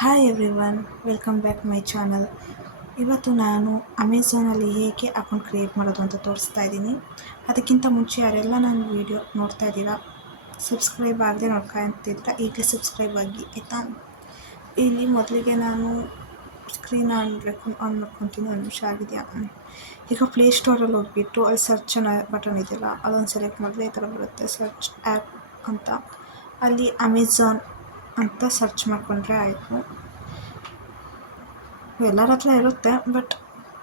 Hi everyone, welcome back my channel. ಇವತ್ತು ನಾನು ಅಮೆಝಾನಲ್ಲಿ ಹೇಗೆ ಅಕೌಂಟ್ ಕ್ರಿಯೇಟ್ ಮಾಡೋದು ಅಂತ ತೋರಿಸ್ತಾ ಇದ್ದೀನಿ. ಅದಕ್ಕಿಂತ ಮುಂಚೆ ಯಾರೆಲ್ಲ ನನ್ನ ವೀಡಿಯೋ ನೋಡ್ತಾ ಇದ್ದೀರಾ, ಸಬ್ಸ್ಕ್ರೈಬ್ ಆಗದೆ ನೋಡ್ತಾ ಇರ್ತೀರ, ಈಗಲೇ ಸಬ್ಸ್ಕ್ರೈಬ್ ಆಗಿ ಆಯಿತಾ. ಇಲ್ಲಿ ಮೊದಲಿಗೆ ನಾನು ಸ್ಕ್ರೀನ್ ಆನ್ ಮಾಡ್ಕೊತೀನಿ. ಒಂದು ನಿಮಿಷ ಆಗಿದೆಯಾ. ಈಗ ಪ್ಲೇಸ್ಟೋರಲ್ಲಿ ಹೋಗ್ಬಿಟ್ಟು ಅಲ್ಲಿ ಸರ್ಚ್ ಬಟನ್ ಇದೆಯಲ್ಲ, ಅದೊಂದು ಸೆಲೆಕ್ಟ್ ಮಾಡಿದ್ರೆ ಈ ಥರ ಬರುತ್ತೆ, ಸರ್ಚ್ ಆ್ಯಪ್ ಅಂತ. ಅಲ್ಲಿ ಅಮೆಝಾನ್ ಅಂತ ಸರ್ಚ್ ಮಾಡಿಕೊಂಡ್ರೆ ಆಯಿತು. ಎಲ್ಲರ ಹತ್ರ ಇರುತ್ತೆ, ಬಟ್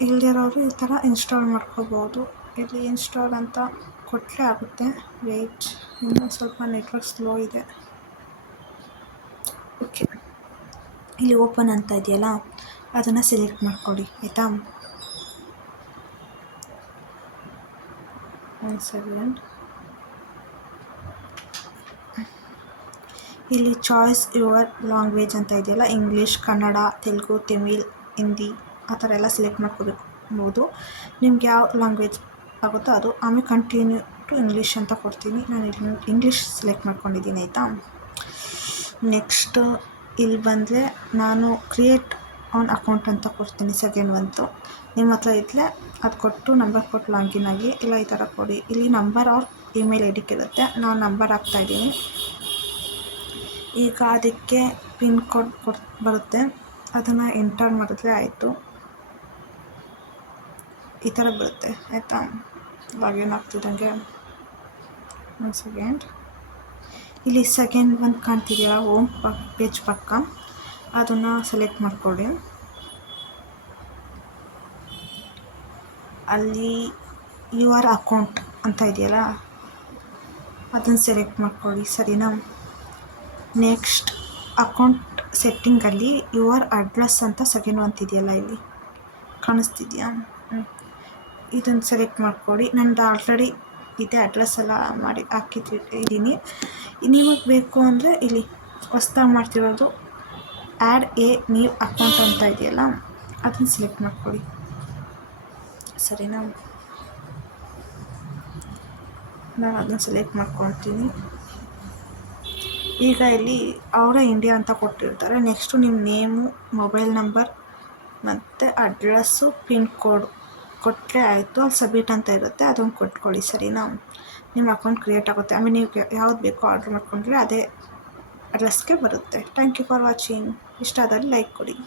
ಇಲ್ದಿರೋರು ಈ ಥರ ಇನ್ಸ್ಟಾಲ್ ಮಾಡ್ಕೋಬೋದು. ಇಲ್ಲಿ ಇನ್ಸ್ಟಾಲ್ ಅಂತ ಕೊಟ್ಟರೆ ಆಗುತ್ತೆ. ವೆಯ್ಟ್, ಇನ್ನೂ ಸ್ವಲ್ಪ ನೆಟ್ವರ್ಕ್ ಸ್ಲೋ ಇದೆ. ಓಕೆ, ಇಲ್ಲಿ ಓಪನ್ ಅಂತ ಇದೆಯಲ್ಲ, ಅದನ್ನು ಸೆಲೆಕ್ಟ್ ಮಾಡ್ಕೊಳ್ಳಿ ಆಯಿತಾ. ಒಂದು ಸೆಕೆಂಡ್. ಇಲ್ಲಿ ಚಾಯ್ಸ್ ಯುವರ್ ಲ್ಯಾಂಗ್ವೇಜ್ ಅಂತ ಇದೆಯಲ್ಲ, ಇಂಗ್ಲೀಷ್, ಕನ್ನಡ, ತೆಲುಗು, ತಮಿಳ್, ಹಿಂದಿ ಆ ಥರ ಎಲ್ಲ ಸೆಲೆಕ್ಟ್ ಮಾಡ್ಕೋಬೇಕು. ನಿಮ್ಗೆ ಯಾವ ಲ್ಯಾಂಗ್ವೇಜ್ ಆಗುತ್ತೋ ಅದು. ಆಮೇಲೆ ಕಂಟಿನ್ಯೂ ಟು ಇಂಗ್ಲೀಷ್ ಅಂತ ಕೊಡ್ತೀನಿ. ನಾನು ಇಂಗ್ಲೀಷ್ ಸೆಲೆಕ್ಟ್ ಮಾಡ್ಕೊಂಡಿದ್ದೀನಿ ಆಯಿತಾ. ನೆಕ್ಸ್ಟ್ ಇಲ್ಲಿ ಬಂದರೆ ನಾನು ಕ್ರಿಯೇಟ್ ಆನ್ ಅಕೌಂಟ್ ಅಂತ ಕೊಡ್ತೀನಿ. ಸೆಕೆಂಡ್ ಬಂತು, ನಿಮ್ಮ ಹತ್ರ ಇದ್ದರೆ ಅದು ಕೊಟ್ಟು ನಂಬರ್ ಕೊಟ್ಟು ಲಾಗಿನ್ ಆಗಿ, ಇಲ್ಲ ಈ ಥರ ಕೊಡಿ. ಇಲ್ಲಿ ನಂಬರ್ ಆರ್ ಇಮೇಲ್ ಐ ಡಿಗೆ ಇರುತ್ತೆ. ನಾನು ನಂಬರ್ ಹಾಕ್ತಾಯಿದ್ದೀನಿ. ಈಗ ಅದಕ್ಕೆ ಪಿನ್ ಕೋಡ್ ಬರುತ್ತೆ, ಅದನ್ನು ಎಂಟರ್ ಮಾಡಿದ್ರೆ ಆಯಿತು. ಈ ಥರ ಬರುತ್ತೆ ಆಯಿತಾ. ಲಾಗಿನ್ ಆಗ್ತಿದ್ದಂಗೆ ಒಂದು ಸೆಕೆಂಡ್. ಇಲ್ಲಿ ಸೆಕೆಂಡ್ ಒಂದು ಕಾಣ್ತಿದೆಯಲ್ಲ, ಹೋಮ್ ಪೇಜ್ ಪಕ್ಕ, ಅದನ್ನು ಸೆಲೆಕ್ಟ್ ಮಾಡ್ಕೊಳ್ಳಿ. ಅಲ್ಲಿ ಯುವರ್ ಅಕೌಂಟ್ ಅಂತ ಇದೆಯಲ್ಲ, ಅದನ್ನು ಸೆಲೆಕ್ಟ್ ಮಾಡ್ಕೊಳ್ಳಿ, ಸರಿನಾ. ನೆಕ್ಸ್ಟ್ ಅಕೌಂಟ್ ಸೆಟ್ಟಿಂಗಲ್ಲಿ ಯುವರ್ ಅಡ್ರೆಸ್ ಅಂತ ಸೆಕೆಂಡ್ ಅಂತಿದೆಯಲ್ಲ, ಇಲ್ಲಿ ಕಾಣಿಸ್ತಿದೆಯಾ. ಇದನ್ನು ಸೆಲೆಕ್ಟ್ ಮಾಡ್ಕೊಳ್ಳಿ. ನಂದು ಆಲ್ರೆಡಿ ಇದೆ, ಅಡ್ರೆಸ್ ಎಲ್ಲ ಮಾಡಿ ಹಾಕಿದ್ದೀನಿ. ನಿಮಗೆ ಬೇಕು ಅಂದರೆ ಇಲ್ಲಿ ಹೊಸ್ದಾಗಿ ಮಾಡ್ತಿರೋದು ಆ್ಯಡ್ ಎ ನ್ಯೂ ಅಕೌಂಟ್ ಅಂತ ಇದೆಯಲ್ಲ, ಅದನ್ನು ಸೆಲೆಕ್ಟ್ ಮಾಡ್ಕೊಳ್ಳಿ, ಸರಿನಾ. ನಾನು ಅದನ್ನು ಸೆಲೆಕ್ಟ್ ಮಾಡ್ಕೊತೀನಿ. ಈಗ ಇಲ್ಲಿ ಅವರೇ ಇಂಡಿಯಾ ಅಂತ ಕೊಟ್ಟಿರ್ತಾರೆ. ನೆಕ್ಸ್ಟು ನಿಮ್ಮ ನೇಮು, ಮೊಬೈಲ್ ನಂಬರ್ ಮತ್ತು ಅಡ್ರೆಸ್ಸು, ಪಿನ್ ಕೋಡ್ ಕೊಟ್ಟರೆ ಆಯಿತು. ಅಲ್ಲಿ ಸಬ್ಮಿಟ್ ಅಂತ ಇರುತ್ತೆ, ಅದನ್ನು ಕೊಟ್ಕೊಳ್ಳಿ, ಸರಿನಾ. ನಿಮ್ಮ ಅಕೌಂಟ್ ಕ್ರಿಯೇಟ್ ಆಗುತ್ತೆ. ಆಮೇಲೆ ನೀವು ಯಾವ್ದು ಬೇಕೋ ಆರ್ಡ್ರ್ ಮಾಡ್ಕೊಂಡ್ರೆ ಅದೇ ಅಡ್ರೆಸ್ಗೆ ಬರುತ್ತೆ. Thank you for watching. ಇಷ್ಟ ಆದಲ್ಲಿ ಲೈಕ್ ಕೊಡಿ.